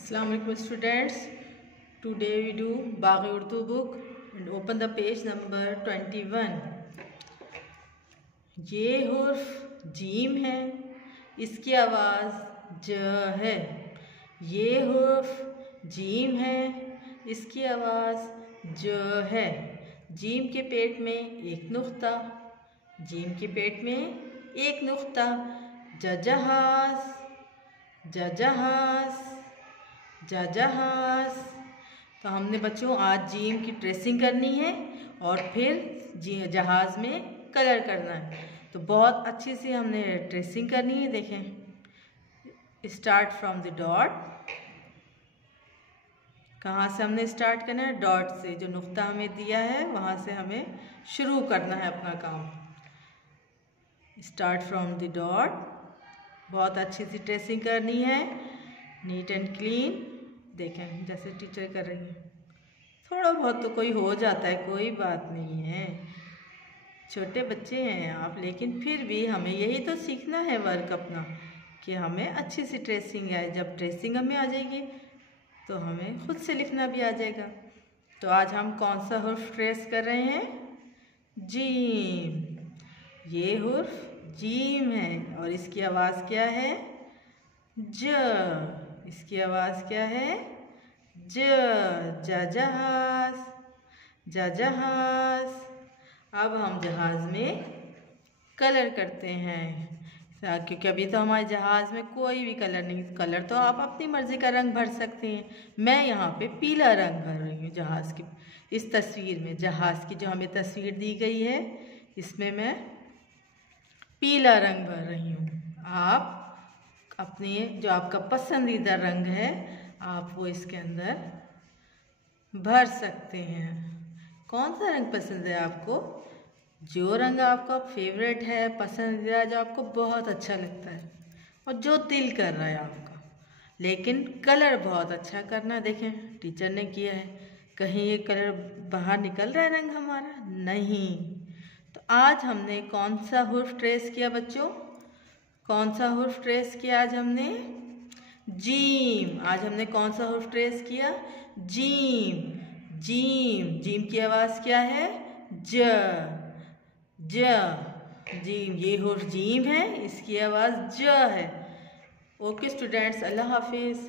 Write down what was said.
Assalamualaikum students. Today we do Baghi Urdu book and open the page number 21. ये हुर्फ gym है, इसकी आवाज़ ज है। ये हुर्फ जीम है, इसकी आवाज़ ज है। जीम के पेट में एक नुक्ता, जीम के पेट में एक नुक्ता। जहाज़, जहाज़, जहाज़। तो हमने बच्चों आज जीम की ट्रेसिंग करनी है और फिर जहाज़ में कलर करना है। तो बहुत अच्छी से हमने ट्रेसिंग करनी है। देखें, स्टार्ट फ्रॉम द डॉट। कहाँ से हमने स्टार्ट करना है? डॉट से। जो नुक्ता हमें दिया है वहाँ से हमें शुरू करना है अपना काम। Start from the dot. बहुत अच्छी सी ट्रेसिंग करनी है, नीट एंड क्लीन। देखें जैसे टीचर कर रही है। थोड़ा बहुत तो कोई हो जाता है, कोई बात नहीं है, छोटे बच्चे हैं आप, लेकिन फिर भी हमें यही तो सीखना है वर्क अपना, कि हमें अच्छी सी ट्रेसिंग आए। जब ट्रेसिंग हमें आ जाएगी तो हमें खुद से लिखना भी आ जाएगा। तो आज हम कौन सा हुर्फ ट्रेस कर रहे हैं? जीम। ये हुर्फ जीम है और इसकी आवाज़ क्या है? ज। इसकी आवाज़ क्या है? ज। जहाज़, जहाज़। अब हम जहाज़ में कलर करते हैं, क्योंकि अभी तो हमारे जहाज़ में कोई भी कलर नहीं। कलर तो आप अपनी मर्ज़ी का रंग भर सकते हैं। मैं यहाँ पे पीला रंग भर रही हूँ जहाज़ की। इस तस्वीर में जहाज़ की जो हमें तस्वीर दी गई है, इसमें मैं पीला रंग भर रही हूँ। आप अपने जो आपका पसंदीदा रंग है आप वो इसके अंदर भर सकते हैं। कौन सा रंग पसंद है आपको? जो रंग आपका फेवरेट है, पसंदीदा, जो आपको बहुत अच्छा लगता है और जो दिल कर रहा है आपका। लेकिन कलर बहुत अच्छा करना। देखें टीचर ने किया है, कहीं ये कलर बाहर निकल रहा है रंग हमारा? नहीं। तो आज हमने कौन सा हुर्फ ट्रेस किया बच्चों? कौन सा हुर्फ ट्रेस किया आज हमने? जीम। आज हमने कौन सा हुर्फ ट्रेस किया? जीम। जीम। जीम की आवाज़ क्या है? ज। ज। जीम। ये हुर्फ जीम है, इसकी आवाज़ ज है। ओके स्टूडेंट्स, अल्लाह हाफिज़।